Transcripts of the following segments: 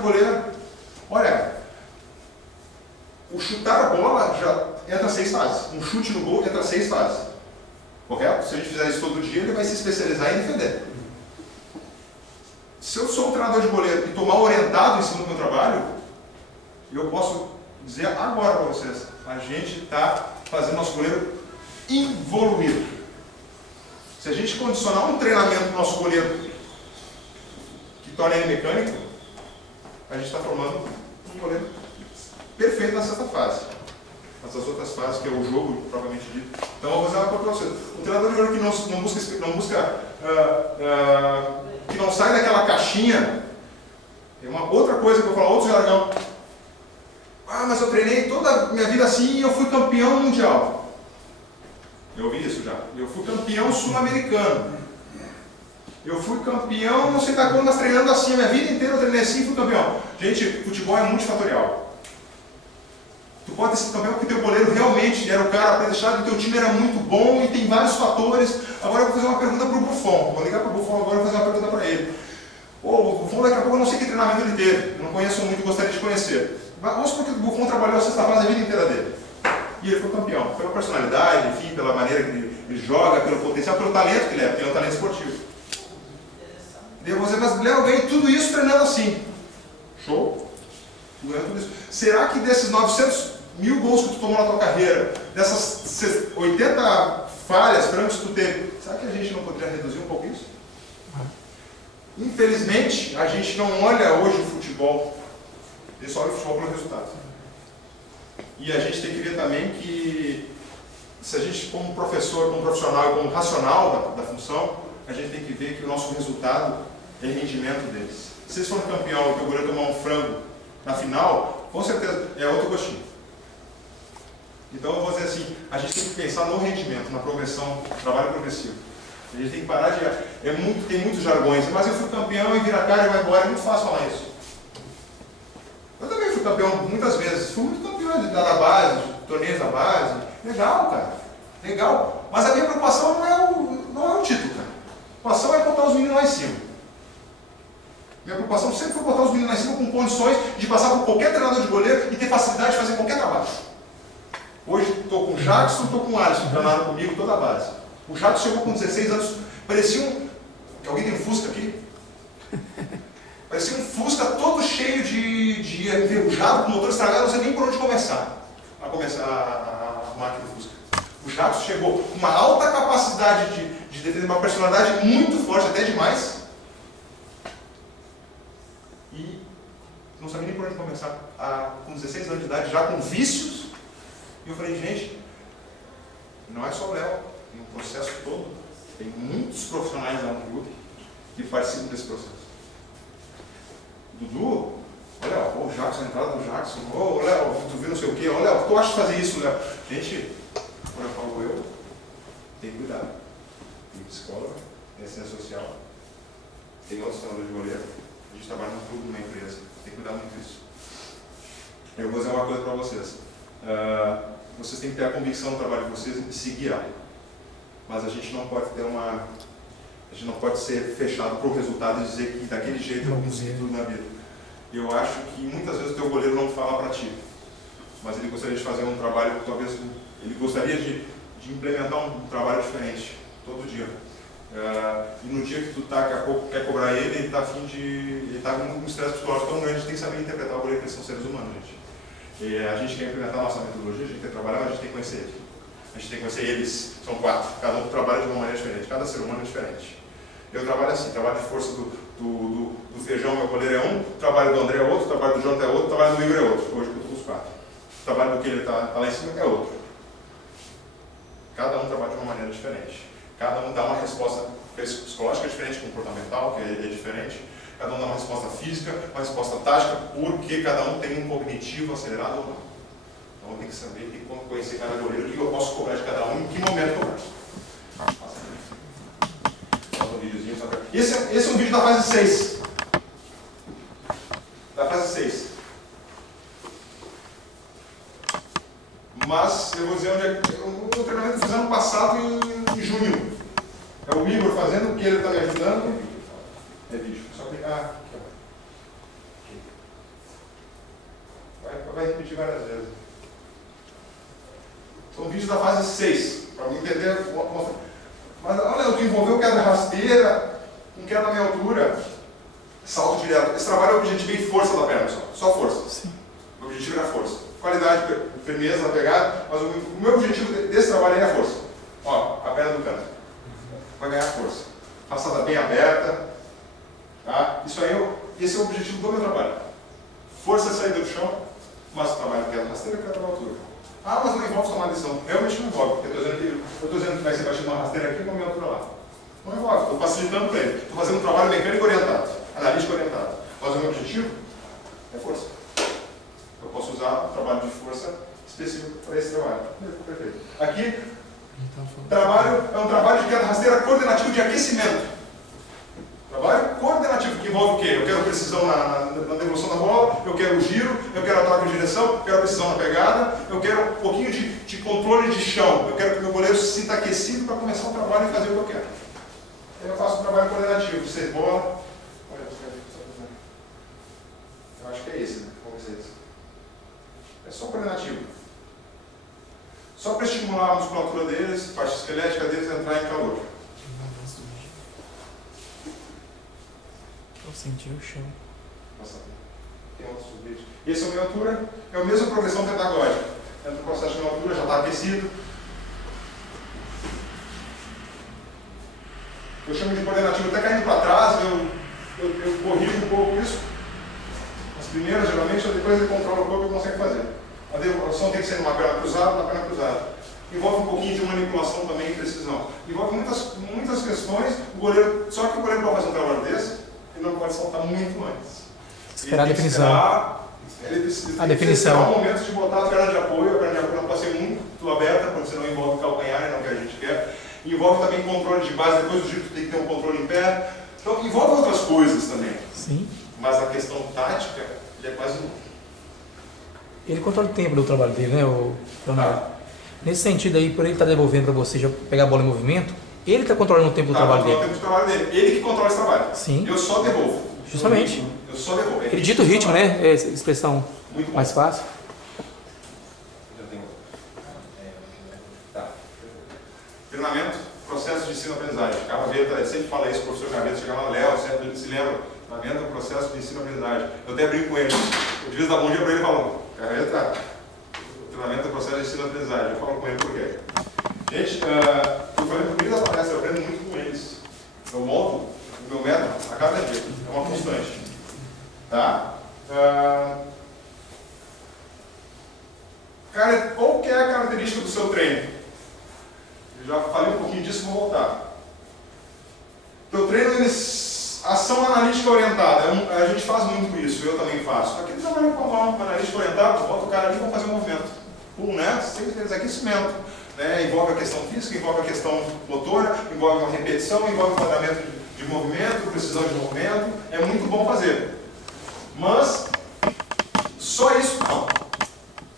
de goleiro. Olha, o chutar a bola já entra 6 fases. Um chute no gol entra 6 fases. Correto? Se a gente fizer isso todo dia, ele vai se especializar em defender. Se eu sou um treinador de goleiro e estou mal orientado em cima do meu trabalho, eu posso dizer agora para vocês, a gente está fazendo nosso goleiro evoluir. Se a gente condicionar um treinamento para o nosso goleiro que torna ele mecânico, a gente está formando um goleiro perfeito na sexta fase. Mas as outras fases, que é o jogo propriamente dito. Então eu vou fazer uma coisa para vocês. O treinador de goleiro que não sai daquela caixinha, é uma outra coisa que eu falo, outro jargão. Ah, mas eu treinei toda a minha vida assim e eu fui campeão mundial. Eu ouvi isso já. Eu fui campeão sul-americano. Eu fui campeão, não sei da quando, mas treinando assim. A minha vida inteira eu treinei assim e fui campeão. Gente, futebol é multifatorial. Tu pode ter sido campeão porque teu goleiro realmente era o cara predestinado, teu time era muito bom e tem vários fatores. Agora eu vou fazer uma pergunta para o Buffon. Vou ligar para o Buffon agora e fazer uma pergunta para ele. O Buffon daqui a pouco eu não sei que treinamento ele teve. Eu não conheço muito, gostaria de conhecer. Vamos supor que o Buffon trabalhou a sexta fase a vida inteira dele. E ele foi campeão. Pela personalidade, enfim, pela maneira que ele joga, pelo potencial, pelo talento que ele é, porque ele é um talento esportivo. E eu vou dizer, mas Léo, eu ganhei tudo isso treinando assim. Show? Tu ganhou tudo isso. Será que desses 900 mil gols que tu tomou na tua carreira, dessas 80 falhas, francos que tu teve, será que a gente não poderia reduzir um pouco isso? Infelizmente, a gente não olha hoje o futebol, a gente só olha o futebol pelo resultado. E a gente tem que ver também que, se a gente, como professor, como profissional, como racional da função, a gente tem que ver que o nosso resultado é rendimento deles. Se eles forem campeão e que o goleiro tomar um frango na final, com certeza é outro gostinho. Então eu vou dizer assim, a gente tem que pensar no rendimento, na progressão, trabalho progressivo. A gente tem que parar de... tem muitos jargões, mas eu fui campeão e vira a cara e vai embora, é muito fácil falar isso. Eu também fui campeão muitas vezes, fui muito campeão da base, de torneios da base. Legal, cara, legal. Mas a minha preocupação não é o título, cara. A preocupação é botar os meninos lá em cima. Minha preocupação sempre foi botar os meninos lá em cima com condições de passar por qualquer treinador de goleiro e ter facilidade de fazer qualquer trabalho. Hoje estou com o Jackson, estou com o Alisson, que treinaram comigo toda a base. O Jackson chegou com 16 anos, parecia um... Alguém tem um Fusca aqui? Parecia um Fusca todo cheio de enferrujado, com o motor estragado, não sei nem por onde começar a máquina do Fusca. O Jackson chegou com uma alta capacidade de defender, uma personalidade muito forte, até demais, e não sabia nem por onde começar. Com 16 anos de idade, já com vícios, e eu falei, gente, não é só o Léo, tem um processo todo, tem muitos profissionais lá no clube que participam desse processo. Dudu, olha, o Jackson, a entrada do Jackson, ô Léo, tu viu não sei o quê, olha, Léo, tu acha de fazer isso, Léo? Gente, quando eu falo tem cuidado. Tem psicólogo, tem assistência social, tem outros treinadores de goleiro, a gente trabalha num clube, numa empresa, tem que cuidar muito disso. Eu vou dizer uma coisa para vocês. Vocês têm que ter a convicção do trabalho de vocês e se guiar. Mas a gente não pode ter a gente não pode ser fechado para o resultado e dizer que daquele jeito eu consegui tudo na vida. Eu acho que muitas vezes o teu goleiro não fala para ti, mas ele gostaria de fazer um trabalho, talvez ele gostaria de implementar um trabalho diferente todo dia. E no dia que tu daqui a pouco quer cobrar ele está afim de... ele está com um estresse psicológico tão grande, a gente tem que saber interpretar o goleiro, porque eles são seres humanos, gente. E a gente quer implementar a nossa metodologia, a gente quer trabalhar, mas a gente tem que conhecer ele. A gente tem que conhecer eles, são 4, cada um trabalha de uma maneira diferente, cada ser humano é diferente. Eu trabalho assim, trabalho de força do Feijão, meu goleiro é um, o trabalho do André é outro, o trabalho do Jonathan é outro, o trabalho do Igor é outro, hoje eu estou com os 4. O trabalho do que ele está lá em cima é outro. Cada um trabalha de uma maneira diferente. Cada um dá uma resposta psicológica diferente, comportamental, que é diferente. Cada um dá uma resposta física, uma resposta tática, porque cada um tem um cognitivo acelerado ou não. Então eu tenho que saber, tem que conhecer cada goleiro, o que eu posso cobrar de cada um, em que momento cobrar. Esse é um vídeo da fase 6. Da fase 6. Mas eu vou dizer onde é que. O treinamento que fiz ano passado em junho. É o Igor fazendo, o que ele está me ajudando. É vídeo. Só clicar aqui, ó. vai repetir várias vezes. São vídeos da fase 6, para entender. Mas olha, o que envolveu queda rasteira, com queda na minha altura, salto direto. Esse trabalho é o objetivo em força da perna, só força. Sim. O objetivo era força. Qualidade, firmeza na pegada, mas o meu objetivo desse trabalho é a força. Ó, a perna do canto. Vai ganhar força. Passada bem aberta. Tá? Esse é o objetivo do meu trabalho. Força saída do chão, mas o trabalho queda rasteira e queda na altura. Ah, mas não envolve tomar decisão. Realmente não envolve, porque eu estou dizendo que vai ser batido uma rasteira aqui com a minha altura lá. Não envolve, estou facilitando para ele. Estou fazendo um trabalho mecânico orientado, analítico orientado. Mas o meu objetivo é força. Eu posso usar um trabalho de força específico para esse trabalho. Perfeito. Aqui, é um trabalho de queda rasteira coordenativo de aquecimento. Trabalho coordenativo, que envolve o quê? Eu quero precisão na devolução da bola, eu quero o giro, eu quero a troca de direção, eu quero precisão na pegada, eu quero um pouquinho de controle de chão, eu quero que o meu goleiro se sinta aquecido para começar o trabalho e fazer o que eu quero. Aí eu faço um trabalho coordenativo, ser bola. Olha, eu acho que é esse, né? Vamos ver esse. É só coordenativo. Só para estimular a musculatura deles, parte esquelética deles entrar em calor. Eu senti o chão. Nossa, tem outros vídeos. Esse é a minha altura, é a mesma progressão pedagógica. Entra no processo de minha altura, já está aquecido. Eu chamo de coordenativo, até caindo para trás, eu corrijo um pouco isso. As primeiras, geralmente, depois ele controla o corpo e consegue fazer. A devolução tem que ser numa perna cruzada, Envolve um pouquinho de manipulação também e precisão. Envolve muitas questões. Só que o goleiro para fazer um trabalho desse, ele não pode saltar muito antes. Esperar a definição. Ele precisa a definição. esperar o momento de botar a perna de apoio não pode ser muito aberta, porque senão envolve o calcanhar e não é o que a gente quer. Envolve também controle de base, depois do giro tem que ter um controle em pé. Então envolve outras coisas também. Sim. Mas a questão tática, ele é quase um. Ele controla o tempo do trabalho dele, né, o Leonardo? Nesse sentido aí, por ele estar devolvendo para você já pegar a bola em movimento, ele está controlando o tempo do trabalho dele. O tempo do trabalho dele. Ele que controla esse trabalho. Sim. Eu só devolvo. Justamente. Eu só devolvo. Ele dita o ritmo, né? É essa expressão muito mais fácil. Já tem outro. Tá. Treinamento, processo de ensino-aprendizagem. Gaveta, sempre fala isso, o professor Gaveta, chega lá, Léo, sempre se lembra. Treinamento, processo de ensino-aprendizagem. Eu até brinco com ele. Eu devia dar bom dia para ele e falo, Gaveta, treinamento, processo de ensino-aprendizagem. Eu falo com ele por quê? Gente, eu falei no meio da palestra, eu aprendo muito com eles. Eu moldo o meu método a cada dia. É uma constante. Tá? Cara, qual que é a característica do seu treino? Eu já falei um pouquinho disso, vou voltar. Teu treino, ação analítica orientada. A gente faz muito isso, eu também faço. Aqui trabalhando com a mão, analítica orientada, bota o cara ali e vamos fazer um movimento. Pum, né? Sempre tem aquecimento. Né? Envolve a questão física, envolve a questão motora, envolve uma repetição, envolve enquadramento de movimento, precisão de movimento. É muito bom fazer. Mas, só isso não.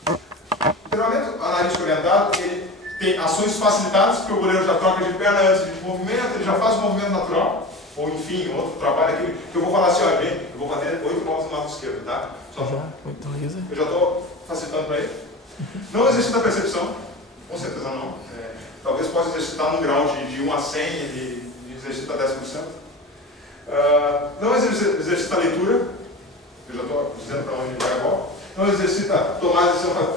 O treinamento analítico orientado, ele tem ações facilitadas, porque o goleiro já troca de perna antes de movimento, ele já faz o movimento natural. Ou enfim, outro trabalho aqui, que eu vou falar assim, olha, eu vou bater 8 bolas no lado esquerdo, tá? Só eu já estou facilitando para ele. Não exercita a percepção, com certeza não. Talvez possa exercitar num grau de 1 a 100, ele exercita 10%. Não exercita a leitura, eu já estou dizendo para onde vai a bola. Não exercita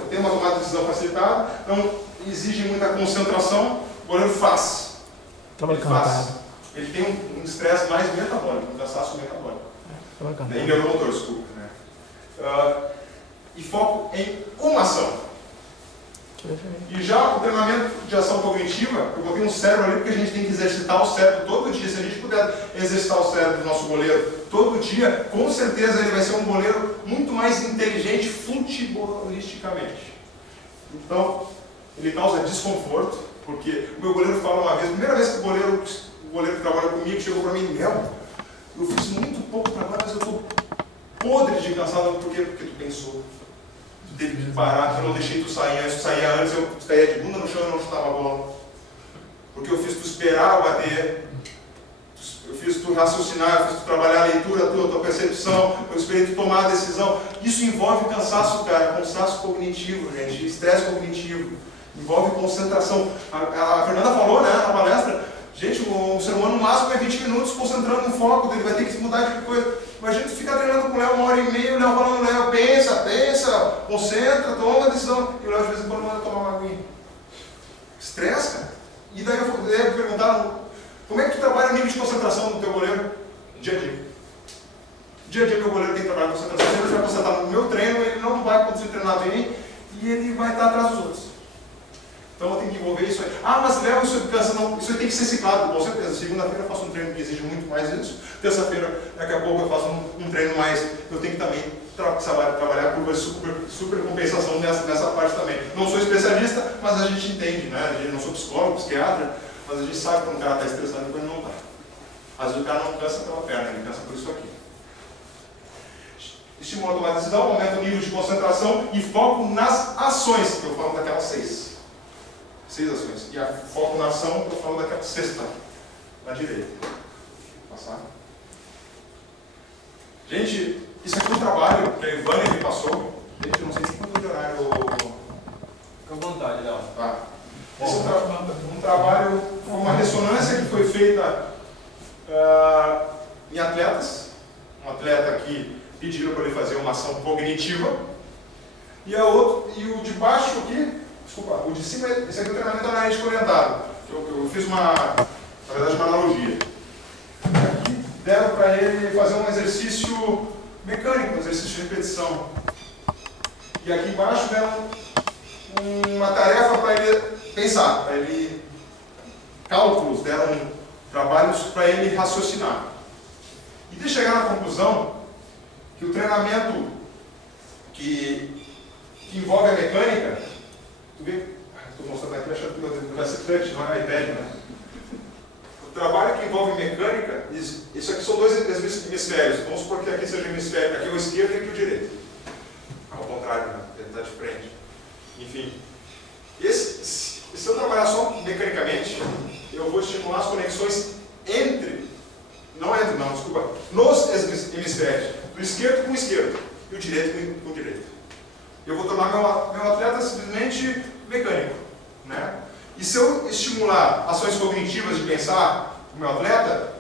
tem uma tomada de decisão facilitada, não exige muita concentração, o goleiro faz. Trabalho cantado. Ele tem um estresse mais metabólico, um cansaço metabólico. Nem neuromotor, desculpa. Né? E foco em uma ação. E já o treinamento de ação cognitiva, eu botei um cérebro ali porque a gente tem que exercitar o cérebro todo dia. Se a gente puder exercitar o cérebro do nosso goleiro todo dia, com certeza ele vai ser um goleiro muito mais inteligente futebolisticamente. Então, ele causa desconforto, porque o meu goleiro fala uma vez, a primeira vez que o goleiro que trabalha comigo chegou para mim, Léo, eu fiz muito pouco trabalho, mas eu estou podre de cansado. Por quê? Porque tu pensou. Tu teve que parar, eu não deixei tu sair. Se tu saía antes, eu caía de bunda no chão e não chutava a bola. Porque eu fiz tu esperar eu bater. Eu fiz fiz tu raciocinar, eu fiz tu trabalhar a leitura, a tua percepção, eu esperei tu tomar a decisão. Isso envolve cansaço, cara, cansaço cognitivo, gente, estresse cognitivo, envolve concentração. A Fernanda falou, né, na palestra, gente, o ser humano no máximo é 20 minutos concentrando no foco dele, vai ter que se mudar de coisa. Mas a gente fica treinando com o Léo 1h30, o Léo falando, Léo, pensa, concentra, toma a decisão. E o Léo de vez em quando manda tomar uma aguinha. Estresse, cara. E daí eu perguntar, como é que tu trabalha o nível de concentração do teu goleiro? Dia a dia. Dia a dia meu goleiro tem que trabalhar concentração. Se ele vai concentrar no meu treino, ele não vai conseguir treinar bem e ele vai estar atrás dos outros. Então eu tenho que envolver isso aí. Ah, mas Léo, isso cansa, não. Isso aí tem que ser ciclado, com certeza. Segunda-feira eu faço um treino que exige muito mais isso. Terça-feira, daqui a pouco eu faço um treino mais. Eu tenho que também trabalhar curva de super compensação nessa parte também. Não sou especialista, mas a gente entende, né? Eu não sou psicólogo, psiquiatra, mas a gente sabe quando o cara está estressado e quando não está. Às vezes o cara não cansa pela perna, ele cansa por isso aqui. Estimula a tomar decisão, aumenta o nível de concentração e foco nas ações, que eu falo daquelas 6 ações. E a foco na ação, eu falo daquela 6ª, na direita. Passar. Gente, isso aqui é um trabalho que a Ivânia me passou. Gente, eu não sei nem quanto de horário. Fica à vontade, Léo. Tá. Esse é um trabalho, uma ressonância que foi feita em atletas. Um atleta aqui pediram para ele fazer uma ação cognitiva. E o de baixo aqui, desculpa, o de cima, esse aqui é o treinamento analítico orientado. Eu fiz na verdade, uma analogia. Aqui deram para ele fazer um exercício mecânico, um exercício de repetição. E aqui embaixo deram uma tarefa para ele pensar, para ele cálculos, deram trabalhos para ele raciocinar. E de chegar na conclusão que o treinamento que envolve a mecânica, tu vê, estou mostrando aqui, achando que vai ser touch, não é iPad, né? O trabalho que envolve mecânica, isso aqui são 2 hemisférios, vamos supor que aqui seja o hemisfério, aqui é o esquerdo e aqui o direito. Ao contrário, né? Ele está de frente. Enfim, se eu trabalhar só mecanicamente, eu vou estimular as conexões nos hemisférios, do esquerdo com o esquerdo e o direito com o direito. Eu vou tornar meu atleta simplesmente mecânico, né? E se eu estimular ações cognitivas de pensar o meu atleta,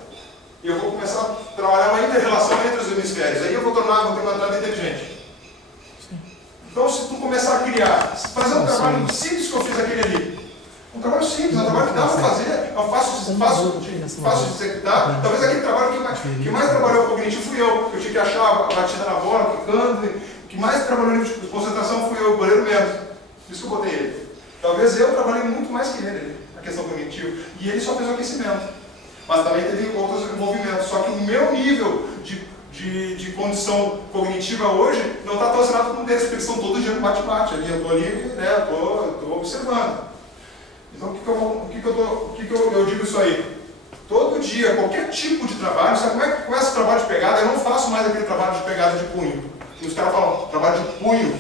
eu vou começar a trabalhar uma inter-relação entre os hemisférios. Aí eu vou ter um atleta inteligente. Então, se tu começar a criar, fazer um trabalho simples que eu fiz aquele ali, um trabalho simples, um trabalho que dá para fazer, eu faço de executar. Talvez aquele trabalho que mais trabalhou cognitivo fui eu tinha que achar a batida na bola, quicando, o que mais trabalhou de concentração fui eu, o goleiro mesmo. Por isso que eu botei ele. Talvez eu trabalhei muito mais que ele, a questão cognitiva. E ele só fez o aquecimento. Mas também teve outros envolvimentos. Só que o meu nível de condição cognitiva hoje não está relacionado com o deles, porque eles estão todo dia no bate-bate ali. Eu estou ali, né, estou observando. Então, o que eu digo isso aí? Todo dia, qualquer tipo de trabalho, sabe como é que começa o trabalho de pegada? Eu não faço mais aquele trabalho de pegada de punho. E os caras falam, trabalho de punho,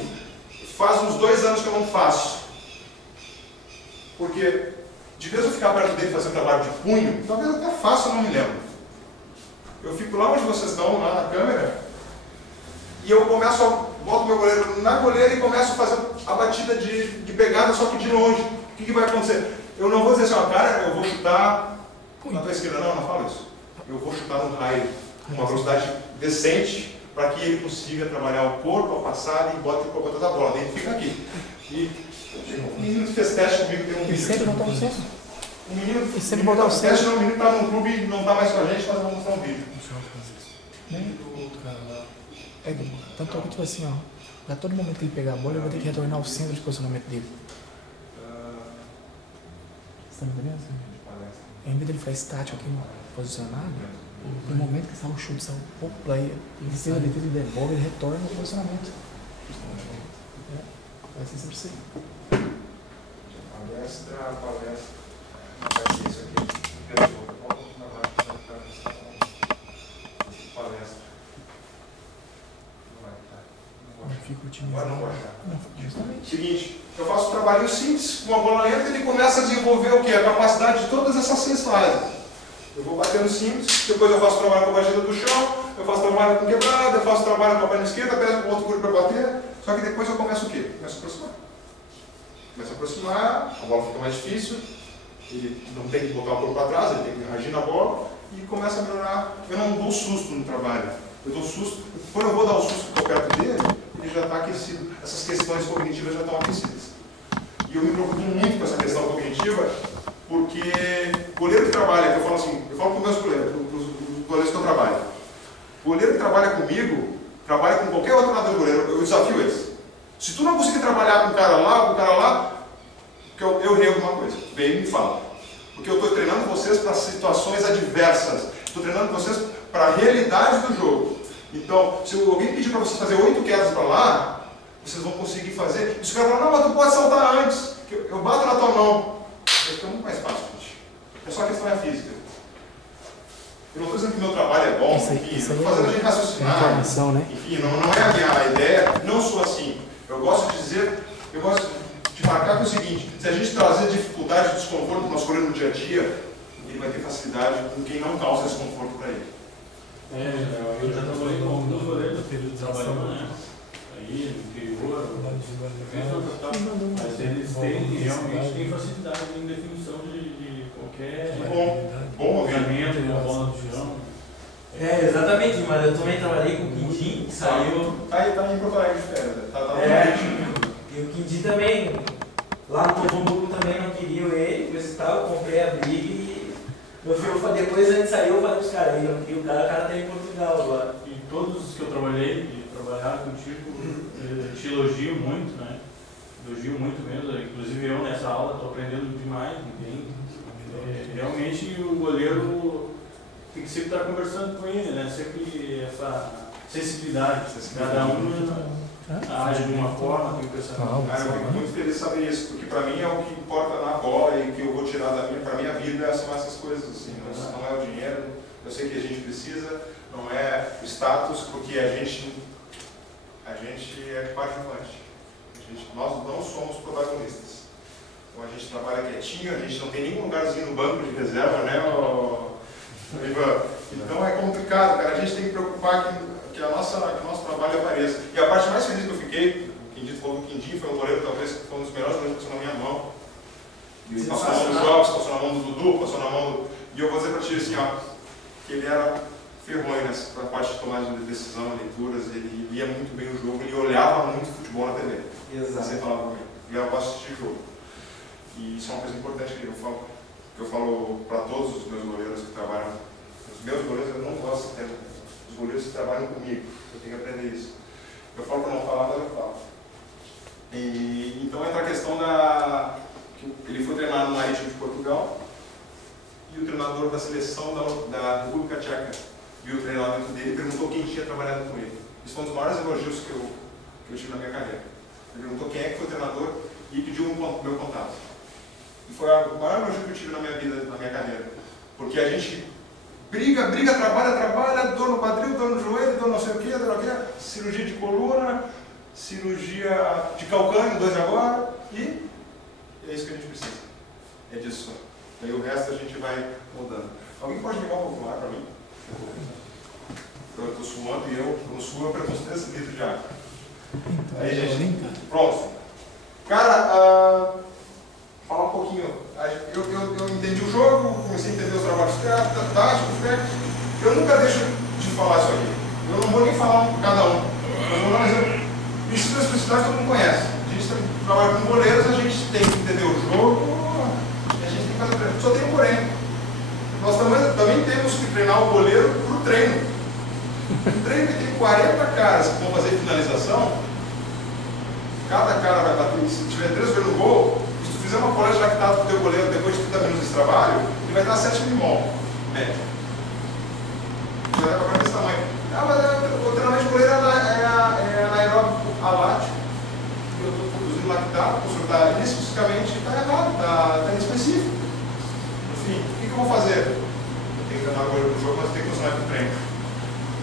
faz uns 2 anos que eu não faço. Porque, de vez eu ficar perto dele fazendo trabalho de punho, talvez até faça, eu não me lembro. Eu fico lá onde vocês estão, lá na câmera, e eu boto meu goleiro na goleira e começo a fazer a batida de pegada, só que de longe. O que vai acontecer? Eu não vou dizer assim, ó, cara, eu vou chutar na tua esquerda. Não, não falo isso. Eu vou chutar no raio, com uma velocidade decente, para que ele consiga trabalhar o corpo, a passada e bote o corpo atrás da bola. Daí ele fica aqui. E um menino que fez teste comigo, tem um vídeo. E sempre não está no centro? Um menino E sempre botar o teste, centro? o menino está num clube e não está mais com a gente, mas vamos mostrar um vídeo. Tanto que, tipo assim, ó, a todo momento que ele pegar a bola, ele vai ter que retornar ao centro de posicionamento dele. Você tá me entendendo? Em vez dele ficar estático aqui, posicionado, no momento que sai o chute, sai um pouco para ele, ele devolve, ele retorna ao posicionamento. Vai ser sempre assim. Palestra. Isso aqui. Palestra. Não vai estar. Não fica otimizado. Agora não vou achar. Justamente. Seguinte, eu faço um trabalho simples, com uma bola lenta, ele começa a desenvolver o quê? A capacidade de todas essas 6 fases. Eu vou batendo simples, depois eu faço trabalho com a batida do chão, eu faço trabalho com quebrada, eu faço trabalho com a perna esquerda, pego outro guri para bater, só que depois eu começo o quê? Começo a aproximar. Começo a aproximar, a bola fica mais difícil, ele não tem que botar o corpo para trás, ele tem que reagir na bola e começa a melhorar. Eu não dou susto no trabalho, eu dou susto, quando eu vou dar o susto que eu perto dele, ele já está aquecido, essas questões cognitivas já estão aquecidas. E eu me preocupo muito com essa questão cognitiva, porque o goleiro que trabalha, que eu falo assim, eu falo para os meus goleiros, para os goleiros que eu trabalho. O goleiro que trabalha comigo, trabalha com qualquer outro treinador de goleiro, eu desafio esse. Se tu não conseguir trabalhar com o cara lá, que eu errei alguma coisa, vem e me fala. Porque eu estou treinando vocês para situações adversas, estou treinando vocês para a realidade do jogo. Então, se alguém pedir para vocês fazer 8 quedas para lá, vocês vão conseguir fazer. E se o cara falar, não, mas tu pode saltar antes, que eu bato na tua mão. Fica muito mais fácil, gente. É só questão da física. Eu não estou dizendo que o meu trabalho é bom, enfim, estou fazendo a gente raciocinar. Né? Enfim, não é a minha ideia, não sou assim. Eu gosto de dizer, eu gosto de marcar que é o seguinte, se a gente trazer dificuldade, desconforto para o nosso goleiro no dia a dia, ele vai ter facilidade com quem não causa desconforto para ele. Eu já trabalhei com dois goleiros trabalhando, né? Aí, no interior, mas eles têm, realmente têm facilidade em definição de qualquer bom movimento na bola no chão. Exatamente, mas eu também trabalhei com o Quindim, que saiu. Tá em Porto Alegre de férias, E o Quindim também, lá no Novo Hamburgo também não queriam ele, coisa e tal, eu comprei a briga e meu filho, depois a gente saiu, eu falei pros caras, ele não queria o cara tá em Portugal agora. E todos os que eu trabalhei e trabalharam contigo, te elogio muito, né? Elogio muito mesmo, inclusive eu nessa aula estou aprendendo demais, entende? Realmente o goleiro tem que sempre estar conversando com ele, né? Sempre essa sensibilidade, cada um age de uma forma, tem que pensar. Eu fico muito feliz de saber isso, porque para mim é o que importa na bola e o que eu vou tirar para minha vida são essas coisas assim. Não é o dinheiro, eu sei que a gente precisa, não é o status, porque a gente é coadjuvante. Nós não somos protagonistas. Então a gente trabalha quietinho, a gente não tem nenhum lugarzinho no banco de reserva, né? Então é complicado, cara. A gente tem que preocupar que o nosso trabalho apareça. E a parte mais feliz que eu fiquei, o Quindim falou do Quindim, foi um goleiro talvez que foi um dos melhores goleiros que passou na minha mão. E passou na mão do Jogos, passou na mão do Dudu, passou na mão do... E eu vou dizer pra ti assim, ó, que ele era ferrões nessa parte de tomada de decisão, leituras, ele lia muito bem o jogo, ele olhava muito futebol na TV. Exato. Você falava comigo, e eu posso assistir jogo. E isso é uma coisa importante que eu falo para todos os meus goleiros que trabalham. Os meus goleiros eu não gosto de ter, os goleiros que trabalham comigo, eu tenho que aprender isso. Eu falo para não falar, mas eu falo. E então entra a questão que ele foi treinar no Marítimo de Portugal e o treinador da seleção da República Tcheca viu o treinamento dele e perguntou quem tinha trabalhado com ele. Isso foi um dos maiores elogios que eu tive na minha carreira. Ele perguntou quem é que foi o treinador e pediu o meu contato. E foi o maior elogio que eu tive na minha vida, na minha carreira. Porque a gente briga, trabalha, dor no quadril, dor no joelho, dor não sei o quê, cirurgia de coluna, cirurgia de calcânio, 2 agora, e é isso que a gente precisa. É disso. Daí o resto a gente vai mudando. Alguém pode ligar um pouco mais para mim? Eu estou suando e no sul eu preciso uns 3 litros de água. Aí, gente, pronto. Cara, falar um pouquinho. Eu entendi o jogo, comecei a entender os trabalhos táticos, técnicos. Eu nunca deixo de falar isso aqui. Eu não vou nem falar por cada um. Eu vou dar um exemplo. Princípio da simplicidade todo mundo conhece. A gente trabalha com goleiros, a gente tem que entender o jogo, a gente tem que fazer treino. Só tem um porém. Nós também temos que treinar o goleiro para o treino. O treino que tem 40 caras que vão fazer finalização, cada cara vai bater. Se tiver 3 goleiros no gol, se tu fizer uma coleta lactada para o teu goleiro depois de 30 minutos de trabalho, ele vai dar 7 milmol, médio. Já dá para ver esse tamanho. Mas o treinamento de goleiro é anaeróbico alático. Eu estou produzindo lactato, o senhor está especificamente, está errado, está inespecífico. Enfim, o que eu vou fazer? Eu tenho que treinar o goleiro para o jogo, mas eu tenho que funcionar para o treino.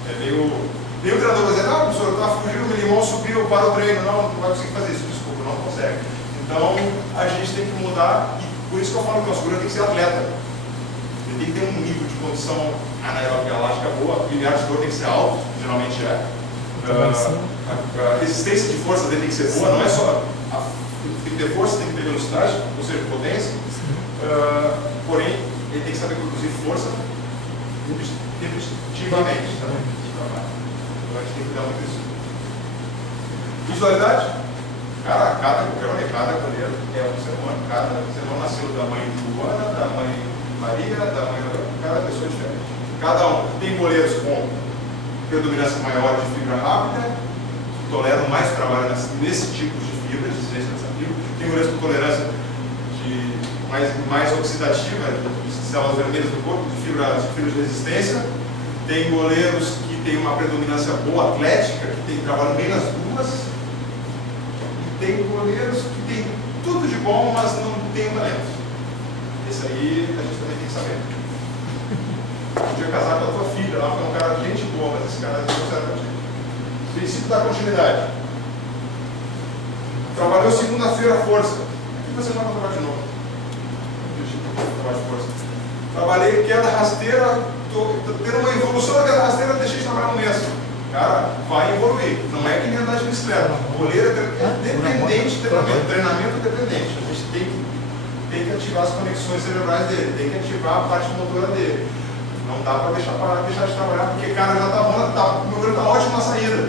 Daí o treinador vai dizer, não, o senhor está fugindo, o Milimão subiu para o treino. Não vai conseguir fazer isso, desculpa, não consegue. Então, a gente tem que mudar, e por isso que eu falo que o nosso goleiro tem que ser atleta. Ele tem que ter um nível de condição anaeróbica elástica boa, o limiar de dor tem que ser alto, geralmente é. A resistência de força dele tem que ser boa, não é só. Tem que ter força, tem que ter velocidade, ou seja, potência. Porém, ele tem que saber produzir força repetitivamente. Tá? Então a gente tem que cuidar muito disso. Visualidade. Cada goleiro é um ser humano. Cada ser humano nasceu da mãe Joana, da mãe Maria, da mãe. Cada pessoa é diferente. Cada um. Tem goleiros com predominância maior de fibra rápida, que toleram mais trabalho nesse tipo de fibra, de exigência dessa fibra. Tem goleiros com tolerância mais oxidativa, de células vermelhas do corpo, de fibras de resistência. Tem goleiros que têm uma predominância boa atlética, que trabalham bem nas duas. Tem goleiros que têm tudo de bom, mas não tem talento. Esse aí a gente também tem que saber. Podia casar com a tua filha, lá foi um cara de gente boa, mas esse cara não serve pra ti. Princípio da continuidade. Trabalhou segunda-feira força. Aqui você vai trabalhar de novo. Trabalho de força. Trabalhei queda rasteira, estou tendo uma evolução da queda rasteira, deixei de trabalhar no mês. Cara, vai evoluir. Não é que nem andar de bicicleta. O goleiro é dependente de treinamento dependente. A gente tem que ativar as conexões cerebrais dele, tem que ativar a parte motora dele. Não dá para deixar de trabalhar, porque cara já está bom, o meu goleiro está ótimo na saída.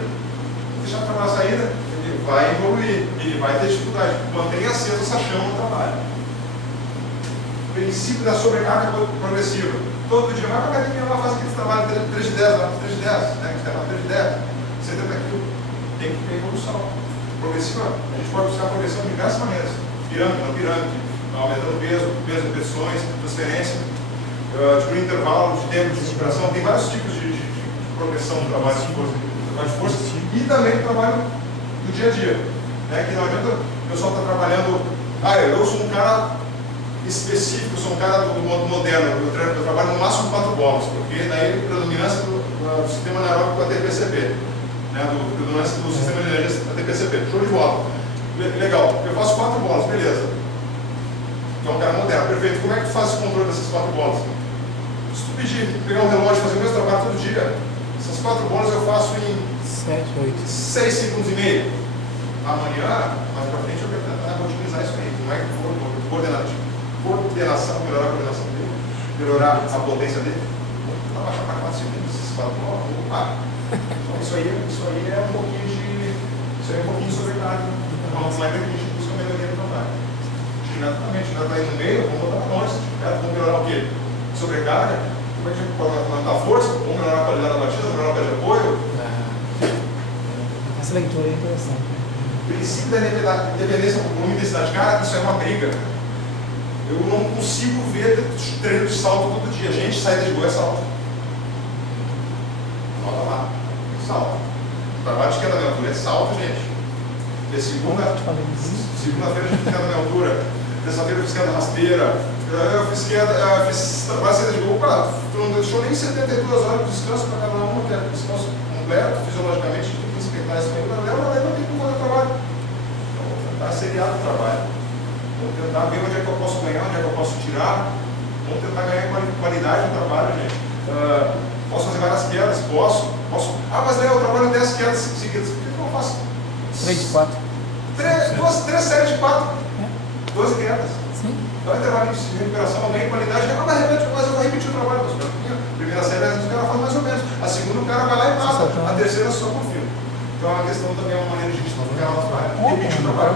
Deixar de trabalhar a saída, ele vai evoluir, ele vai ter dificuldade. Mantenha acesa essa chama no trabalho. Princípio da sobrecarga progressiva. Todo dia vai para a academia lá, faz aquele trabalho 3 de 10, lá 3 de 10, né? Que está 3 de 10, você tem aquilo. Tem que ter evolução. Progressiva, a gente pode buscar progressão de diversas maneiras. Pirâmide, aumentando peso, repetições, transferência, diminuindo intervalo de tempo de recuperação. Tem vários tipos de progressão do trabalho de força. E também do trabalho do dia a dia. Né? Que não adianta o pessoal estar trabalhando. Eu sou um cara específico, sou um cara do modo moderno, eu trabalho no máximo 4 bolas, porque daí a predominância do sistema anaeróbico da TPCP, né, predominância do sistema de energia da TPCP, show de bola, legal, eu faço 4 bolas, beleza, então é um cara moderno, perfeito, como é que tu faz o controle dessas 4 bolas? Se tu pegar um relógio e fazer o mesmo trabalho todo dia, essas 4 bolas eu faço em 6 segundos e meio, amanhã, mais pra frente eu quero tentar otimizar isso aí, como é que for coordenativo. Coordenação, melhorar a coordenação dele, melhorar a potência dele, abaixar para 4 segundos, esses 4 bolas, então isso aí é um pouquinho de sobrecarga. Vamos lá, a gente busca melhoria no trabalho. Diretamente, já está aí no meio, vamos botar para nós, vamos melhorar o quê? Sobrecarga, como é que a gente pode aumentar a força, vamos melhorar a qualidade da batida, melhorar a qualidade de apoio. Essa leitura é interessante. O princípio da independência por intensidade, cara, isso é uma briga. Eu não consigo ver treino de salto todo dia. Gente, saída de gol é salto. Nota lá. Salto. Trabalho de queda na altura é salto, gente. Segunda-feira a gente fiz queda na altura. Terça-feira eu fiz queda rasteira. Eu fiz trabalho de saída de gol. Tu não deixou nem 72 horas de descanso para cada uma, que é descanso completo, fisiologicamente. A gente tem que respeitar isso aí. Mas não tem como fazer trabalho. Então, vou tentar seriar o trabalho. Vamos tentar ver onde é que eu posso ganhar, onde é que eu posso tirar. Vamos tentar ganhar qualidade no trabalho, gente. Posso fazer várias quedas? Posso. Mas eu trabalho 10 quedas seguidas. Por que eu não faço? 3 de 4. 3 séries de 4. 12 quedas. Sim. Então, intervalo de recuperação, ganho qualidade. Mas eu vou repetir o trabalho. A primeira série, o cara faz mais ou menos. A segunda, o cara vai lá e mata. A terceira, só confio. Então, é uma questão também, é uma maneira de a gente ficar no nosso trabalho. Repetir o trabalho.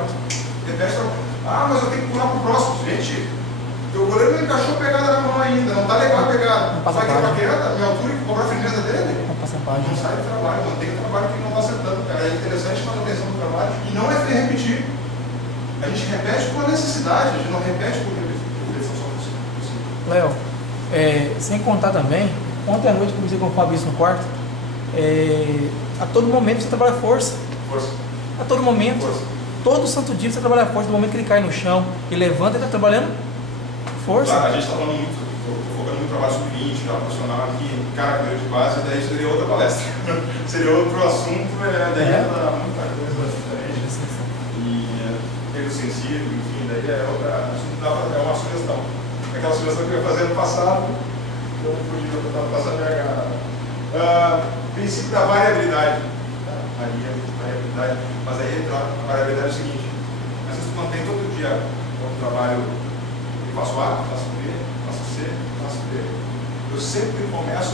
Repete o trabalho. Mas eu tenho que pular pro próximo. Gente, teu goleiro não encaixou a pegada na mão ainda, não tá legal a pegada. Vai ter uma queda, minha altura e cobrar a firmeza dele. Não sai do trabalho, mantém o trabalho que não tá acertando. Cara. É interessante a manutenção do trabalho e não é repetir. A gente repete por necessidade, a gente não repete por repetição só possível. Léo, sem contar também, ontem à noite eu comecei com o Fabrício no quarto, a todo momento você trabalha força. A todo momento. Todo santo dia você trabalha força, do momento que ele cai no chão e levanta, ele está trabalhando força. Claro, a gente está falando muito, estou focando muito no trabalho sub-20, já profissional aqui, característica de base, daí seria outra palestra. Seria outro assunto, daí entra muita coisa diferente. E pego sensível, enfim, daí é outra assunto, é uma sugestão. Aquela sugestão que eu ia fazer no passado, Eu fui passar princípio da variabilidade. Variabilidade. Mas aí a variabilidade é o seguinte: às vezes tu mantém todo dia o trabalho, eu faço A, faço B, faço C, faço D. Eu sempre começo,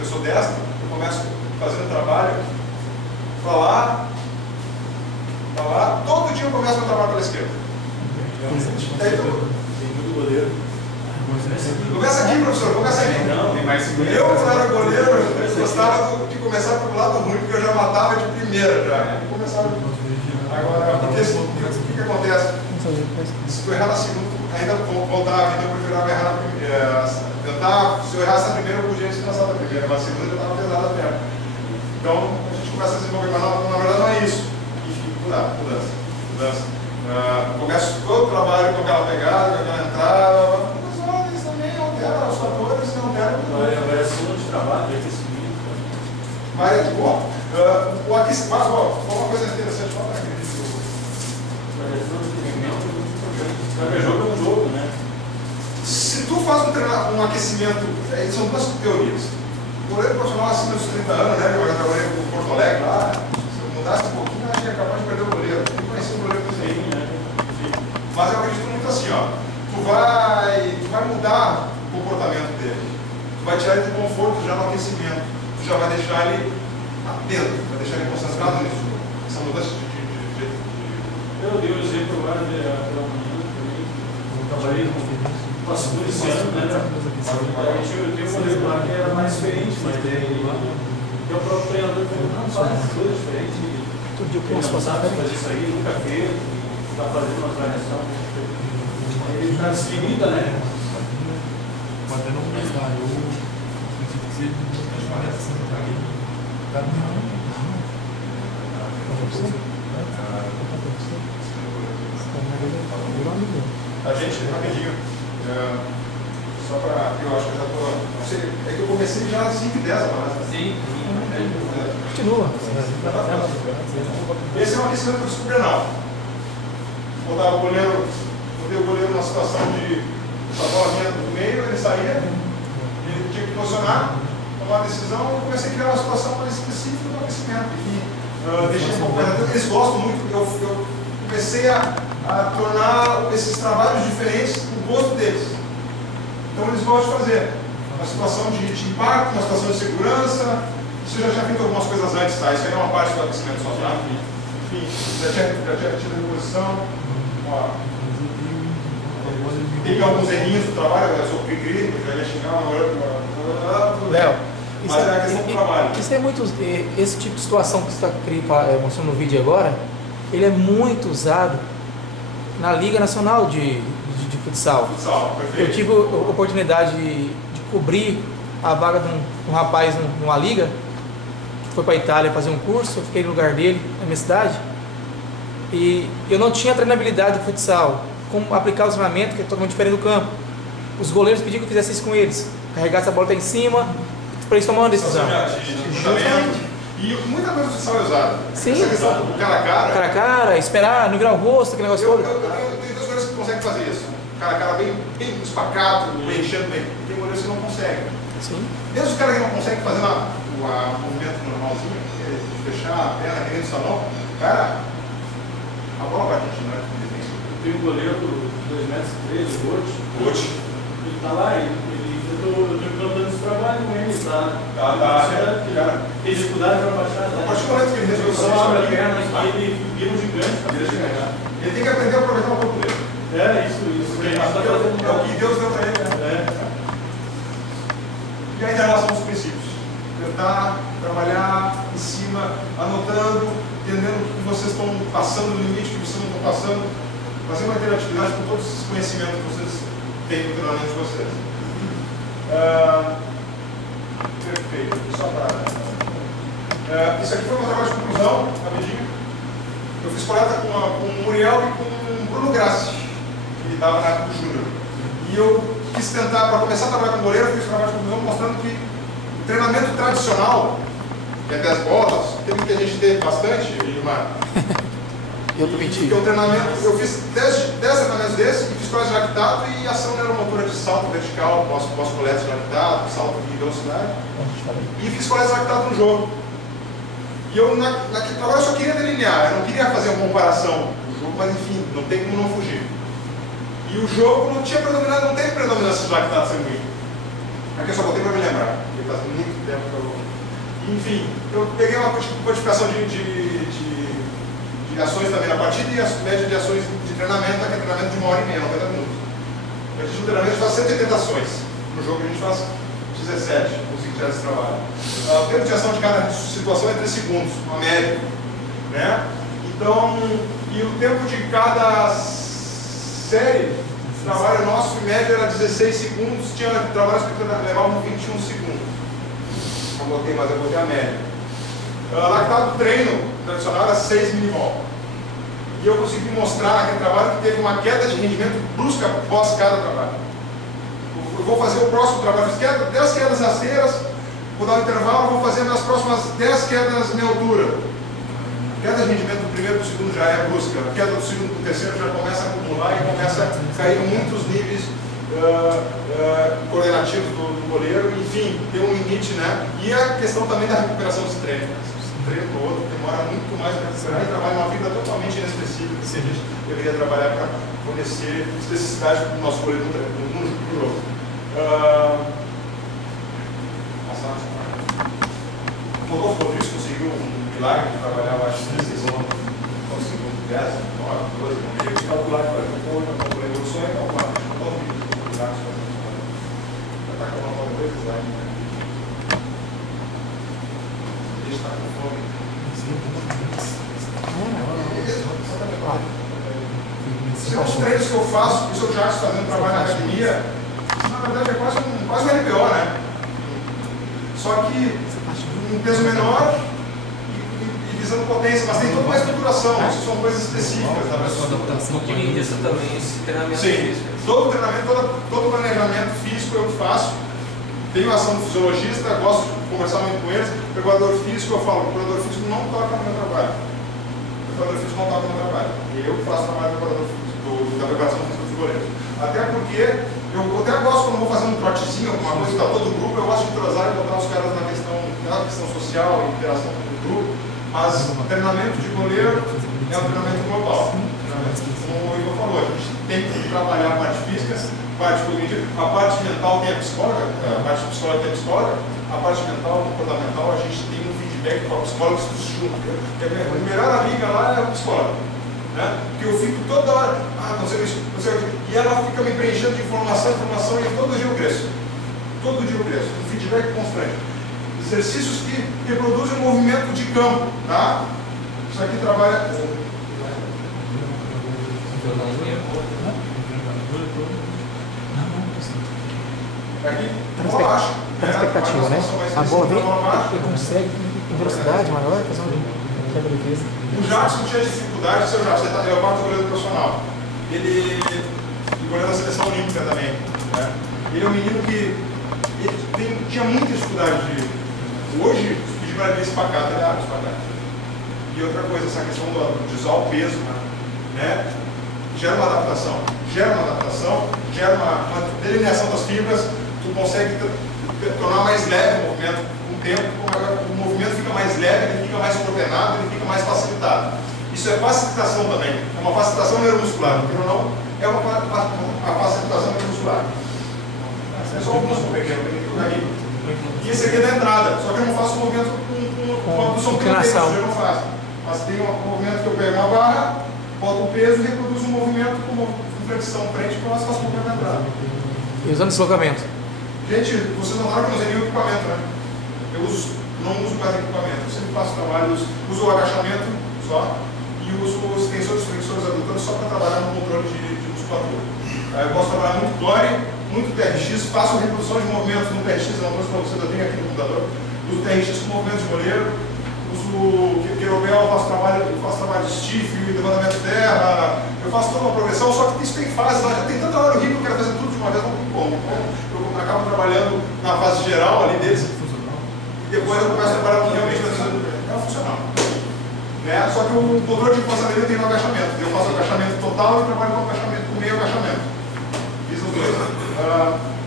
eu sou destro, eu começo fazendo trabalho para lá, todo dia eu começo meu trabalho pela esquerda. Daí tu... Tem muito goleiro. Começa aqui, professor, começa aqui. Não, tem mais segundo. Eu, quando era goleiro, eu gostava de começar pelo lado ruim, porque eu já matava de primeira já. Começava. Agora, porque o que acontece? Se tu errar na segunda, ainda voltava, então eu preferava errar na primeira. Se eu errasse na primeira, eu podia descansar na primeira, mas na segunda já estava pesada mesmo. Então a gente começa a desenvolver, mas na verdade não é isso. Enfim, mudança. Começo todo o trabalho com aquela pegada, com aquela entrada, mas olha, isso também altera os fatores, não altera. A variação de trabalho, de aquecimento. Mas é bom. O aquecimento, uma coisa interessante, fala aqui. Variação de aquecimento é muito importante. Cada jogo é um jogo, né? Se tu faz um aquecimento, são duas teorias. O goleiro profissional acima dos 30 anos, né? Eu trabalhei com o Porto Alegre lá. Se eu mudasse um pouquinho, acho que é capaz de perder o goleiro. Tem que conhecer o goleiro do Zé. Mas eu acredito muito assim, ó. Tu vai mudar o comportamento dele. Tu vai tirar ele do conforto já no aquecimento. Tu já vai deixar ele atento, vai deixar ele concentrado nisso. Essa mudança de... Eu dei um exemplo agora pela manhã também. Eu trabalhei passou esse ano, né? Eu tinha um goleiro lá que era mais diferente, mas daí o próprio treinador falou, não, faz as coisas diferentes. Todo dia eu Ele posso não sabe fazer fazer isso aí, nunca fez, está fazendo uma variação. Ele está desfinida, né? Pode não mudar, eu acredito que seja uma variação para mim. A gente, rapidinho, só para... Eu acho que eu já estou... Não sei, é que eu comecei já às 5h10 agora. Sim. Continua. Esse é um aquecimento para o subrenal. Botei o goleiro numa situação de... A bola vinha do meio, ele saía, ele tinha que posicionar, tomar a decisão, eu comecei a criar uma situação mais específica do aquecimento. Deixei um pouco mais atento. Eles gostam muito, eu comecei a tornar esses trabalhos diferentes no gosto deles. Então eles gostam de fazer uma situação de impacto, uma situação de segurança. Isso eu já tinha feito algumas coisas antes, tá? Isso aí é uma parte do aquecimento só, tá? Enfim, já tinha tido reposição. Tem alguns errinhos do trabalho, eu sou cri-cri, eu já ia xingar uma hora. Léo, Mas é a questão do trabalho. Isso é muito. Esse tipo de situação que você está mostrando no vídeo agora, ele é muito usado na Liga Nacional de Futsal. Perfeito. Eu tive a oportunidade de cobrir a vaga de um rapaz numa liga, que foi para a Itália fazer um curso, eu fiquei no lugar dele, na minha cidade, e eu não tinha treinabilidade de futsal, como aplicar o treinamento, que é totalmente diferente do campo. Os goleiros pediam que eu fizesse isso com eles, carregasse a bola até em cima, para eles tomarem uma decisão. E muita coisa do futsal é usada. Sim. Essa questão do cara a cara. Cara a cara, esperar, não virar o rosto, aquele negócio todo. Eu tenho dois goleiros que conseguem fazer isso. Cara a cara bem espacato, bem enchendo bem. E tem goleiros que não conseguem. Sim. Mesmo os caras que não conseguem fazer um movimento normalzinho, de fechar a perna, querendo salão, cara, a bola vai continuar. Tem um goleiro de 2,13 metros, o Gotti. Ele está lá, eu estou implantando esse trabalho com ele, tá? Cara, tem dificuldade para baixar. a partir do momento que ele resolveu Só abre a perna e ele vira um gigante para deixar ganhar. ele tem que aprender a aproveitar o corpo dele. É isso. Porque é o que Deus deu para ele. E a interação dos princípios. Tentar trabalhar em cima, anotando, entendendo o que vocês estão passando no limite, o que vocês não estão passando, fazer uma interatividade com todos esses conhecimentos que vocês têm no treinamento de vocês. Perfeito. Só para... isso aqui foi um trabalho de conclusão, rapidinho. Eu fiz coleta com o Muriel e com o Bruno Grassi, que estava na época do Júnior. E eu quis tentar, para começar a trabalhar com goleiro, eu fiz um trabalho de conclusão mostrando que o treinamento tradicional, que é 10 bolas, tem que a gente ter bastante, Gilmar. Eu também tive. Porque o treinamento, eu fiz 10 treinamentos desses e fiz coleta de lactato e ação neuromotora de salto vertical, pós-coleta de lactato, salto de velocidade. E fiz coleta de lactato no jogo. E eu, naquele trabalho, eu só queria delinear, eu não queria fazer uma comparação do jogo, mas enfim, não tem como não fugir. E o jogo não tinha predominância, não teve predominância de lactato sanguíneo. Aqui eu só botei para me lembrar, porque faz muito tempo que eu... Enfim, eu peguei uma codificação de ações também na partida e a média de ações de treinamento, que é treinamento de 1h30, 90 minutos. A gente no treinamento faz 180 ações, no jogo a gente faz 17, consegui tirar esse trabalho. O tempo de ação de cada situação é 3 segundos, uma média. Né? Então, e o tempo de cada série, trabalho nosso, em média, era 16 segundos, tinha trabalhos que levavam 21 segundos. Não botei, mas eu botei a média. Lactato treino tradicional era 6 milimol. E eu consegui mostrar naquele trabalho que teve uma queda de rendimento brusca após cada trabalho. Eu vou fazer o próximo trabalho, fiz 10 quedas rasteiras, vou dar um intervalo, vou fazer nas próximas 10 quedas em altura. A queda de rendimento do primeiro e do segundo já é brusca, a queda do segundo e do terceiro já começa a acumular e começa a cair muitos níveis coordenativos do goleiro, enfim, tem um limite, né? E a questão também da recuperação desse treino. Esse treino todo demora muito mais para recuperar e trabalha uma vida totalmente inespecífica que a gente deveria trabalhar para fornecer especificidade para o nosso goleiro no jogo. O Rodolfo Rodrigues conseguiu um milagre de trabalhar abaixo de 16 segundos, conseguiu 10, 9, 12, não tinha que calcular, eu calculei meu sonho é calcular. Já está com uma foto dois slide, né? Ele está com fome. Os treinos que eu faço, isso eu já estou fazendo trabalho na academia, na verdade é quase um LPO, né? Só que um peso menor e visando potência, mas tem toda uma estruturação, isso são coisas específicas da pessoa. Tem isso também, esse treinamento físico. Todo treinamento, todo planejamento físico eu faço. Tenho ação do fisiologista, gosto de conversar muito com eles. O preparador físico, eu falo, o preparador físico não toca no meu trabalho. O preparador físico não toca no meu trabalho. E eu faço o trabalho do preparador físico, da preparação física dos goleiros. Até porque eu até gosto, quando vou fazer um trotezinho, alguma coisa que está todo o grupo, eu gosto de entrosar e botar os caras na questão social e interação com o grupo. Mas o treinamento de goleiro é um treinamento global. Como o Igor falou, a gente tem que trabalhar a parte física, a parte cognitiva, a parte mental tem a psicóloga, a parte psicológica tem a psicóloga, a parte mental, comportamental, a gente tem um feedback para o psicólogo que se junta. A melhor amiga lá é o psicólogo. Né? Porque eu fico toda hora, não sei isso, não sei o que, e ela fica me preenchendo de informação, e todo dia eu cresço. Todo dia eu cresço, um feedback constante. Exercícios que reproduzem o movimento de campo, tá? Isso aqui trabalha. Aqui, relaxa. Tá na expectativa, né? A bola vem, ele consegue, em velocidade maior, fazer uma quebra de defesa. O Jackson tinha dificuldade, o seu Jackson, ele é o quarto goleiro profissional. Ele goleiro da seleção olímpica também. Né? Ele é um menino que tinha muita dificuldade de. Hoje, pedir para ele espacate, ele abre espacate. E outra coisa, essa questão de usar o peso, né? Gera uma adaptação, gera uma delineação das fibras, tu consegue tornar mais leve o movimento com o tempo, o movimento fica mais leve, ele fica mais coordenado, ele fica mais facilitado. Isso é facilitação também, é uma facilitação neuromuscular, porque não é uma facilitação neuromuscular. É só um músculo pequeno, tem que jogar aí. E esse aqui é da entrada, só que eu não faço o movimento com uma posição que eu não faço. Mas tem um movimento que eu pego uma barra, boto o peso e reproduzo um movimento com flexão frente para nós faço o movimento da entrada. E usando deslocamento? Gente, vocês notaram que eu não usei nenhum equipamento, né? Eu não uso quase equipamento, eu sempre faço trabalhos, uso o agachamento só e uso os tensores, flexores, adutores só para trabalhar no controle de musculatura. Eu posso trabalhar muito core, muito TRX, faço reprodução de movimentos no TRX, eu não trouxe para vocês, eu tenho aqui no computador, uso TRX com movimentos de goleiro, uso querobel, eu faço trabalho de stiff, levantamento de terra, eu faço toda uma progressão, só que isso tem fase, já tem tanto trabalho rico que eu quero fazer tudo de uma vez, não tem como. Eu acabo trabalhando na fase geral ali deles, e depois eu começo a trabalhar com realmente é funcional. Né? Só que o controle de força dele tem no agachamento. Eu faço agachamento total e trabalho com agachamento, com meio agachamento. Fiz os dois.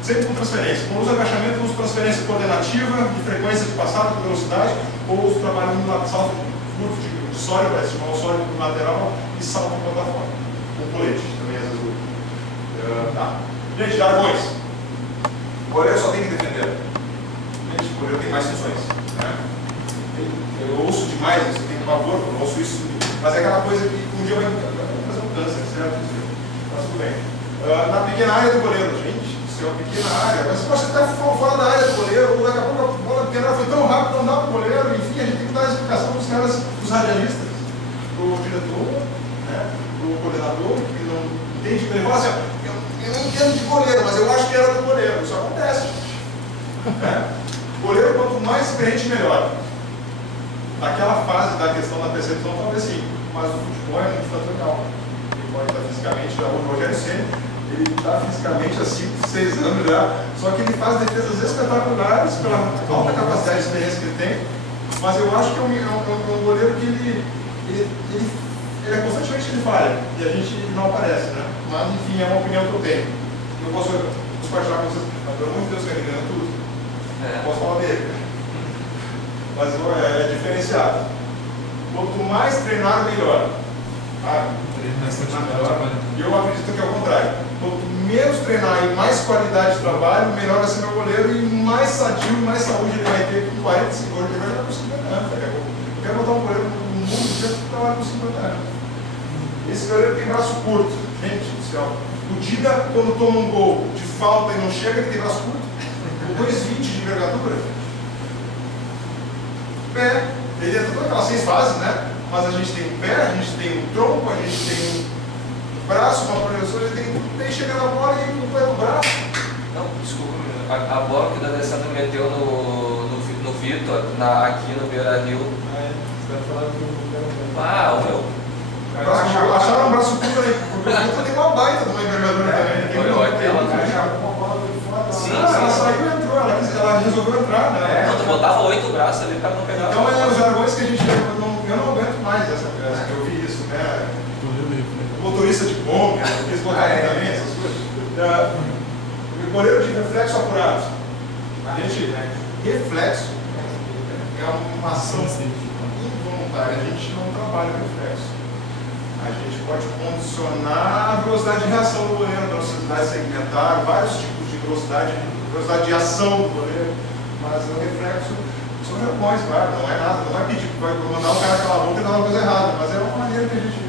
Sempre com transferência. Quando uso agachamento, eu uso transferência coordenativa, de frequência de passada, de velocidade, ou uso trabalho no salto curto de sólido, para estimular o sólido no lateral e salto na plataforma. Com colete, também às vezes uso. Tá. Gente, jargões. O goleiro só tem que defender. Gente, o goleiro tem mais funções. Né? Eu ouço demais isso, eu tenho pavor, eu ouço isso, mas é aquela coisa que um dia vai fazer um câncer, certo? Mas tudo bem. Na pequena área do goleiro, gente, isso é uma pequena área, mas se você está fora da área do goleiro, daqui a pouco a bola pequena foi tão rápido, não dá para o goleiro, enfim, a gente tem que dar a explicação para os caras, dos radialistas, para o diretor, né, para o coordenador, que não entende, ele fala assim, eu não entendo de goleiro, mas eu acho que era do goleiro, isso acontece. Né? O goleiro, quanto mais experiente, melhor. Naquela fase da questão da percepção, talvez sim, mas o futebol é muito fatorial. Ele pode estar fisicamente, já o Rogério Ceni, ele está fisicamente há 5, 6 anos já, só que ele faz defesas espetaculares pela alta capacidade de experiência que ele tem, mas eu acho que é um goleiro que ele é constantemente ele falha, e a gente não aparece, né? Mas enfim, é uma opinião que eu tenho. Eu posso compartilhar com vocês, mas pelo amor de Deus, que ele ganha tudo. Posso falar dele. Mas é diferenciado. Quanto mais treinar, melhor. E eu acredito que é o contrário. Quanto menos treinar e mais qualidade de trabalho, melhor vai ser meu goleiro e mais sadio, mais saúde ele vai ter com 45 anos. Ele vai jogar com 50 anos. Eu quero botar um goleiro no mundo que trabalha com 50 anos. Esse goleiro tem braço curto. Gente do céu. O Dida, quando toma um gol de falta e não chega, ele tem braço curto. O 2,20 de envergadura. Pé, ele entra todas aquelas 6 fases, né? Mas a gente tem um pé, a gente tem um tronco, a gente tem um braço, uma projeção, ele tem chega na bola e completa o braço. Não, desculpa, a bola que o D'Alessandro meteu no Vitor, aqui no Beira-Rio. Você vai falar do Acharam um braço curto aí, porque o Vitor tem uma baita de uma envergadura também. Sim, ela saiu e entrou, ela resolveu entrar, né? Não, tu botava 8 braços ali, o cara não pegava. Então é os jargões que a gente eu não aguento mais essa peça, eu vi isso, né? Motorista de Kombi, eles botaram também, essas coisas. O goleiro de reflexo apurado. Gente, reflexo é uma ação involuntária, a gente não trabalha com reflexo. A gente pode condicionar a velocidade de reação do goleiro, a velocidade segmentar, vários tipos de velocidade de ação do goleiro, mas o reflexo são jargões, claro, não é nada, não vai pedir, vai mandar o cara calar a boca e dar uma coisa errada, mas é uma maneira que a gente,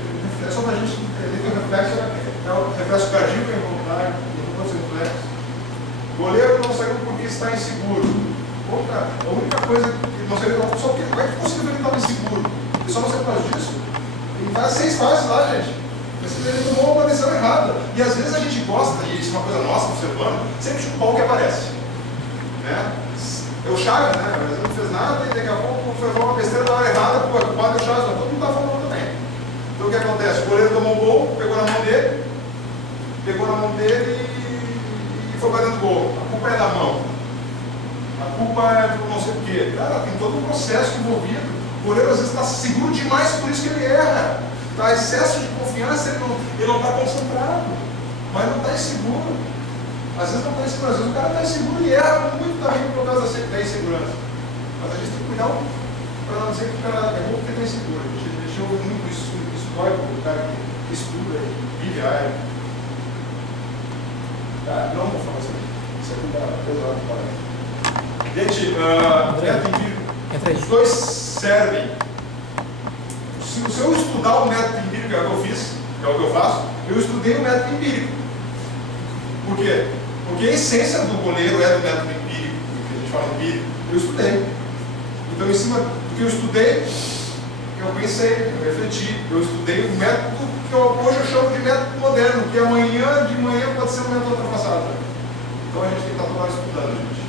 só para a gente entender que o reflexo é o reflexo cardíaco é involuntário, não pode ser reflexo. O goleiro não saiu porque está inseguro. A única coisa que não saiu, só porque como é que possível ele estava inseguro? Ele só não saiu por causa disso. Ele faz 6 fases lá, gente. Ele tomou uma decisão errada. E às vezes a gente gosta, e isso é uma coisa nossa do ser humano, sempre chupar o que aparece. Né? O Chagas, né? Mas não fez nada e daqui a pouco foi uma besteira na hora errada, pô, o culpado é o Chagas, mas todo mundo está falando também. Então o que acontece? O goleiro tomou um gol, pegou na mão dele e foi para dentro do gol. A culpa é da mão. A culpa é do não sei o quê. Cara, tem todo um processo envolvido. O goleiro às vezes está seguro demais, por isso que ele erra. Está excesso de confiança, ele não está concentrado, mas não está inseguro. Às vezes não está inseguro, às vezes o cara está inseguro e erra muito também por causa da insegurança. Mas a gente tem que cuidar para não dizer que o cara é bom porque está inseguro. A gente deixou muito isso histórico, o cara que estuda e vive a área. Não vou falar isso aqui. Isso aqui está pesado para gente, método empírico. Os dois servem. Se eu estudar o método empírico, que é o que eu fiz, que é o que eu faço, eu estudei o método empírico. Por quê? Porque a essência do goleiro é do método empírico, que a gente fala empírico, eu estudei. Então, em cima do que eu estudei, eu pensei, eu refleti, eu estudei o método que hoje eu chamo de método moderno, que amanhã de manhã pode ser um método ultrapassado. Então a gente tem que estar toda hora estudando, gente.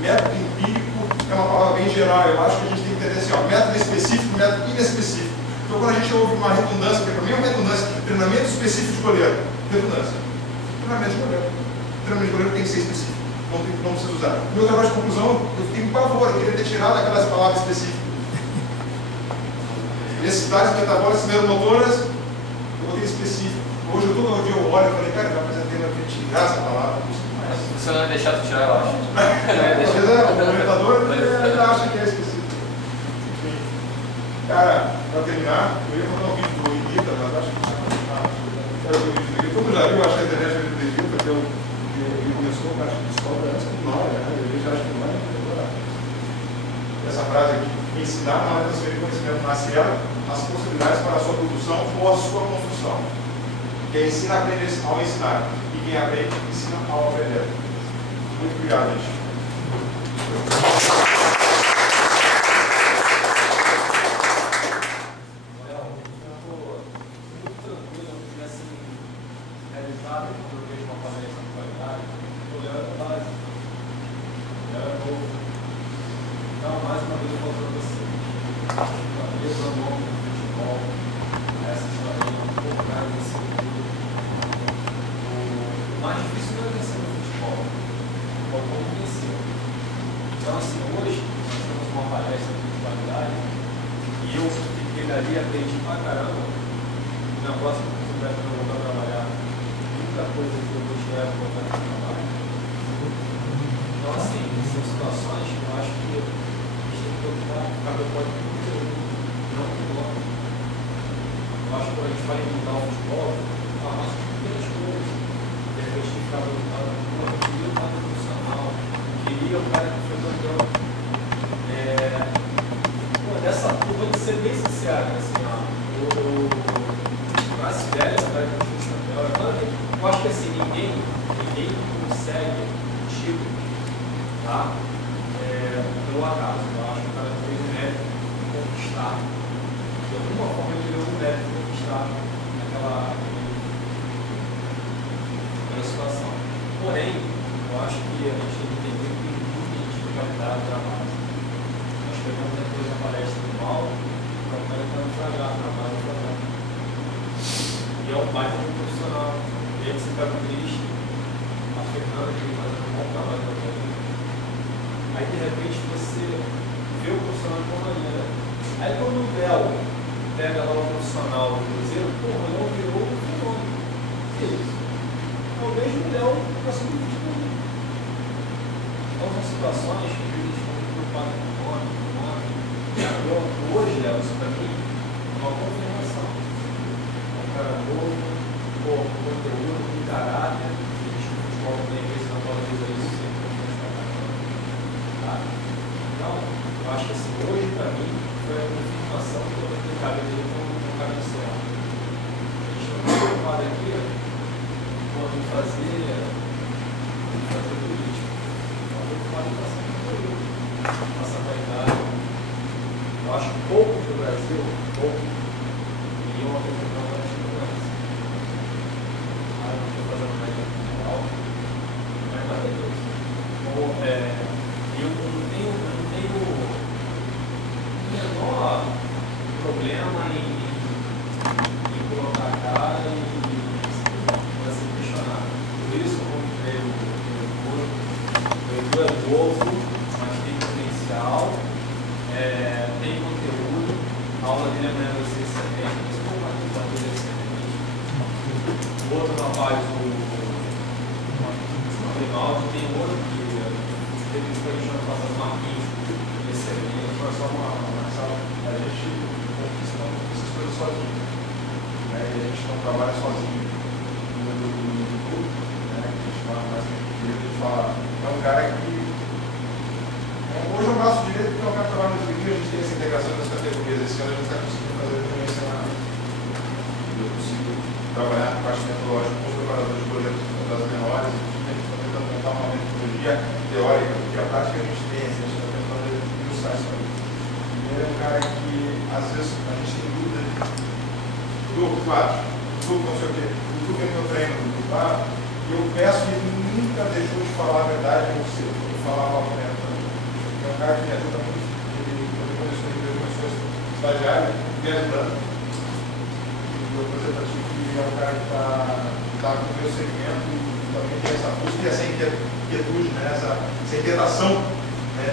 Método empírico é uma palavra bem geral, eu acho que a gente tem que entender assim, ó, método específico, método inespecífico. Então quando a gente ouve uma redundância, porque para mim é uma redundância, treinamento específico de goleiro, redundância. Treinamento de goleiro. Treinamento de goleiro tem que ser específico, não precisa usar. No meu trabalho de conclusão, eu fiquei com pavor, eu queria ter tirado aquelas palavras específicas. Necessidades metabólicas neuromotoras, eu botei específico. Hoje eu todo dia eu olho e falei, cara, eu apresentei na frente de graça a palavra. Você não vai deixar de tirar, eu acho. Às vezes o comentador ele acha que é específico. Enfim. Cara, para terminar, eu ia mandar um vídeo do Iguita, mas acho que não quero ver o vídeo do Iguita. Todo mundo já viu, acho que a internet do Iguita, porque ele começou a parte de escola antes que não, né? Ele já acha que não é. Essa frase aqui, ensinar não é transferir conhecimento, mas criar as possibilidades para a sua produção ou a sua construção. Quem ensina aprende ao ensinar, e quem aprende ensina ao aprender. Muito obrigado, gente.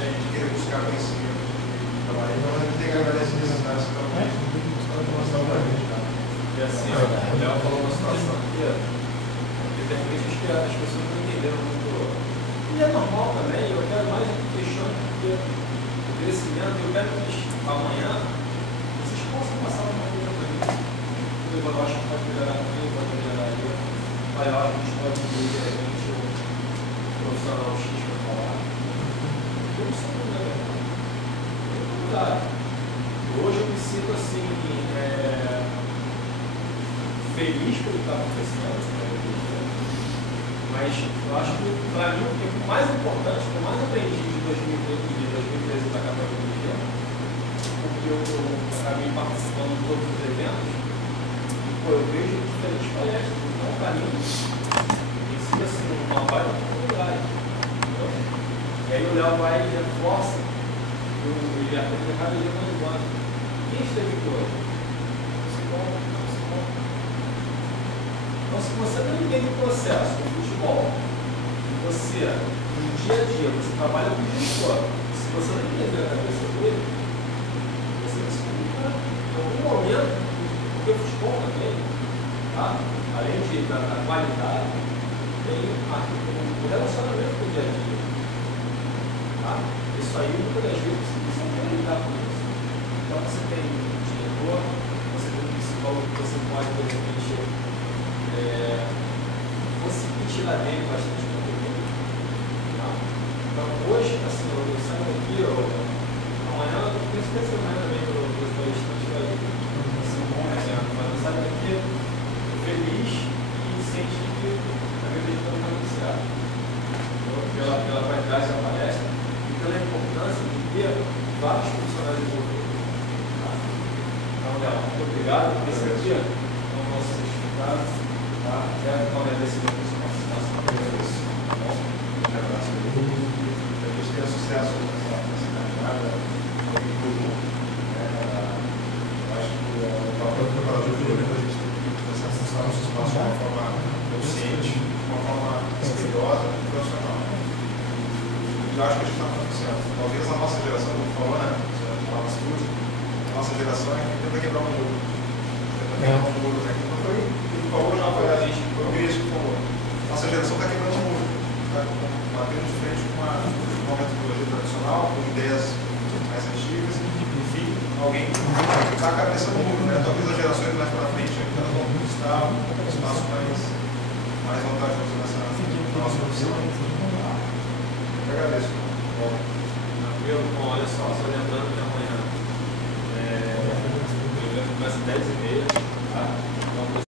De querer buscar conhecimento, de trabalhar. Então, a gente tem que agradecer esses caras que estão aí. E assim, ó, o Léo falou uma situação aqui, ó, que de repente acho que as pessoas não entenderam muito. E é normal também, eu quero mais questionar porque o crescimento, eu quero que amanhã vocês possam passar uma coisa para mim. Eu acho que pode melhorar aqui, pode melhorar ali. Aí eu acho que a gente pode ver de repente o profissional X para falar. Eu não sou mulher. Hoje eu me sinto assim, feliz pelo que está acontecendo, mas eu acho que para mim o que é mais importante, o que eu mais aprendi de 2013 para cá para 2020, porque eu acabei participando de todos os eventos, e pô, eu vejo diferentes palestras, então para mim tem sido assim, uma baita oportunidade. E aí o Léo vai e reforça ele aprende cada dia mais igual. Quem esteve hoje? Então, se você não entende o processo do futebol, e você, no dia a dia, você trabalha com gestor, se você não entender a cabeça dele, você desculpa em algum momento, porque o futebol também, tá? Além da qualidade, tem o relacionamento com o dia a dia. Tá? Isso aí, muitas das vezes, você não tem lidar com isso. Então, você tem um diretor, você tem um psicólogo que você pode, de repente, conseguir tirar dele bastante conteúdo. Tá? Então, hoje, assim, eu saio daqui, amanhã, eu tenho certeza que amanhã também, pelos palestrantes, vai ser um bom exemplo. Mas eu saio daqui feliz e ciente de que a minha vida está dando certo. Pela qualidade da palestra, pela importância de ter vários profissionais envolvidos. Tá? Então, Léo, muito obrigado. Esse aqui é o nosso certificado. Tá? Quero agradecer por sua participação. Tá bom? Um abraço. Que a gente tenha sucesso nessa caminhada. Eu acho que o papel do preparador de evento a gente tem que pensar nos espaços de uma forma consciente, de uma forma respeitosa e profissional. Eu acho que a gente está acontecendo. Talvez a nossa geração, como falou, né? A nossa geração é que tenta quebrar um muro. Tenta quebrar um muro, né? Não foi ele falou, já foi a gente, foi o Cris que falou. Nossa geração está quebrando um muro. Está batendo de frente com uma metodologia tradicional, com ideias mais antigas. Enfim, alguém está a cabeça no muro, né? Talvez as gerações mais para frente ainda vão conquistar um espaço mais vantajoso nessa nossa profissão. Eu agradeço. Tranquilo? Bom, olha só lembrando que amanhã o evento começa às 10h30, tá?